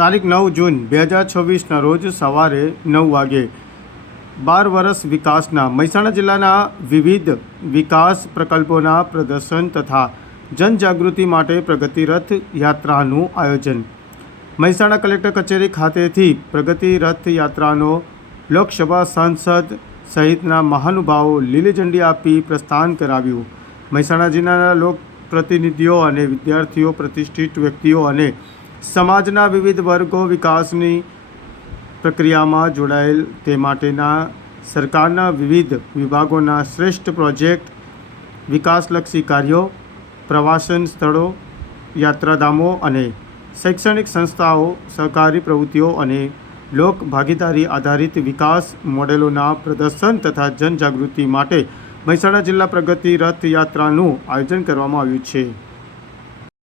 તારીખ 9 જૂન 2026ના રોજ સવારે 9 વાગે 12 વર્ષ વિકાસના મહેસાણા જિલ્લાના વિવિધ વિકાસ પ્રકલ્પોના પ્રદર્શન તથા જનજાગૃતિ માટે પ્રગતિ રથ યાત્રાનું આયોજન મહેસાણા કલેક્ટર કચેરી ખાતેથી પ્રગતિ રથ યાત્રાનો લોકસભા સાંસદ સહિતના મહાનુભાવો લીલી ઝંડી આપી પ્રસ્થાન કરાવ્યું। મહેસાણા જિલ્લાના લોકપ્રતિનિધિઓ અને વિદ્યાર્થીઓ, પ્રતિષ્ઠિત વ્યક્તિઓ અને સમાજના વિવિધ વર્ગો વિકાસની પ્રક્રિયામાં જોડાયેલ તે માટેના સરકારના વિવિધ વિભાગોના શ્રેષ્ઠ પ્રોજેક્ટ, વિકાસલક્ષી કાર્યો, પ્રવાસન સ્થળો, યાત્રાધામો અને શૈક્ષણિક સંસ્થાઓ, સહકારી પ્રવૃત્તિઓ અને લોક ભાગીદારી આધારિત વિકાસ મોડેલોના પ્રદર્શન તથા જનજાગૃતિ માટે મહેસાણા જિલ્લા પ્રગતિ રથ યાત્રાનું આયોજન કરવામાં આવ્યું છે।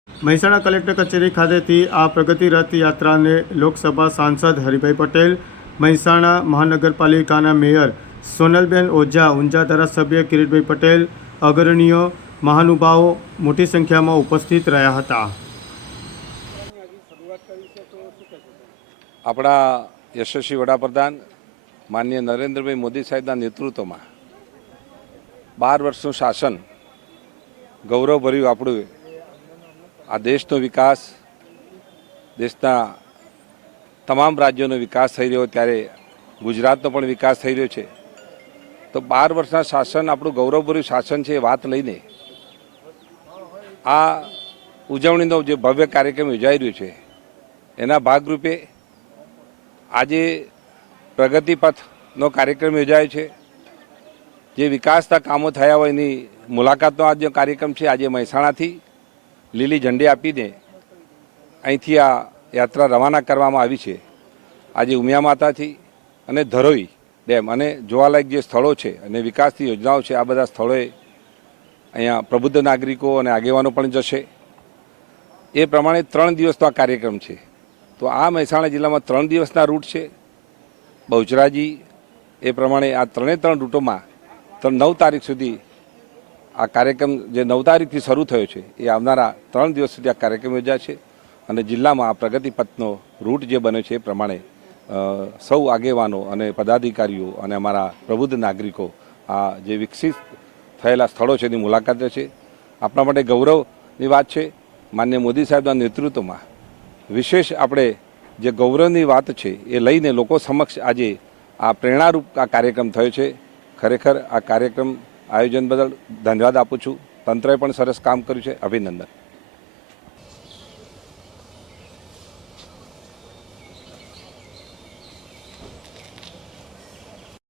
મહેસાણા કલેક્ટર કચેરી ખાતેથી આ પ્રગતિ રથ યાત્રાને લોકસભા સાંસદ હરિભાઈ પટેલ, મહેસાણા મહાનગરપાલિકાના મેયર સોનલબેન ઓઝા, ઊંઝા ધારાસભ્ય કિરીટભાઈ પટેલ, અગ્રણીઓ, મહાનુભાવો મોટી સંખ્યામાં ઉપસ્થિત રહ્યા હતા। આપણા યશસ્વી વડાપ્રધાન માનનીય નરેન્દ્રભાઈ મોદી સાહેબના નેતૃત્વમાં 12 વર્ષનું શાસન ગૌરવભર્યું આપણું આ દેશનો વિકાસ, દેશના તમામ રાજ્યોનો વિકાસ થઈ રહ્યો ત્યારે ગુજરાતનો પણ વિકાસ થઈ રહ્યો છે। તો 12 વર્ષના શાસન આપણું ગૌરવભર્યું શાસન છે એ વાત લઈને આ ઉજવણીનો જે ભવ્ય કાર્યક્રમ યોજાઈ રહ્યો છે એના ભાગરૂપે આજે પ્રગતિ પથનો કાર્યક્રમ યોજાયો છે। જે વિકાસના કામો થયા હોય એની મુલાકાતનો આ જે કાર્યક્રમ છે આજે મહેસાણાથી લીલી ઝંડી આપીને અહીંથી આ યાત્રા રવાના કરવામાં આવી છે। આજે ઉમિયા માતાથી અને ધરોઈ ડેમ અને જોવાલાયક જે સ્થળો છે અને વિકાસની યોજનાઓ છે આ બધા સ્થળોએ અહીંયા પ્રબુદ્ધ નાગરિકો અને આગેવાનો પણ જશે। એ પ્રમાણે 3 દિવસનો આ કાર્યક્રમ છે। તો આ મહેસાણા જિલ્લામાં 3 દિવસના રૂટ છે। બહુચરાજી એ પ્રમાણે આ 3 રૂટોમાં 9 તારીખ સુધી આ કાર્યક્રમ જે 9 તારીખથી શરૂ થયો છે એ આવનારા 3 દિવસ સુધી આ કાર્યક્રમ યોજાશે અને જિલ્લામાં આ પ્રગતિ પથનો રૂટ જે બન્યો છે એ પ્રમાણે સૌ આગેવાનો અને પદાધિકારીઓ અને અમારા પ્રબુદ્ધ નાગરિકો આ જે વિકસિત થયેલા સ્થળો છે એની મુલાકાત લેશે। આપણા માટે ગૌરવની વાત છે માનનીય મોદી સાહેબના નેતૃત્વમાં વિશેષ આપણે જે ગૌરવની વાત છે એ લઈને લોકો સમક્ષ આજે આ પ્રેરણારૂપ આ કાર્યક્રમ થયો છે। ખરેખર આ કાર્યક્રમ આયોજન બદલ ધન્યવાદ આપું છું। તંત્રએ પણ સરસ કામ કર્યું છે, અભિનંદન।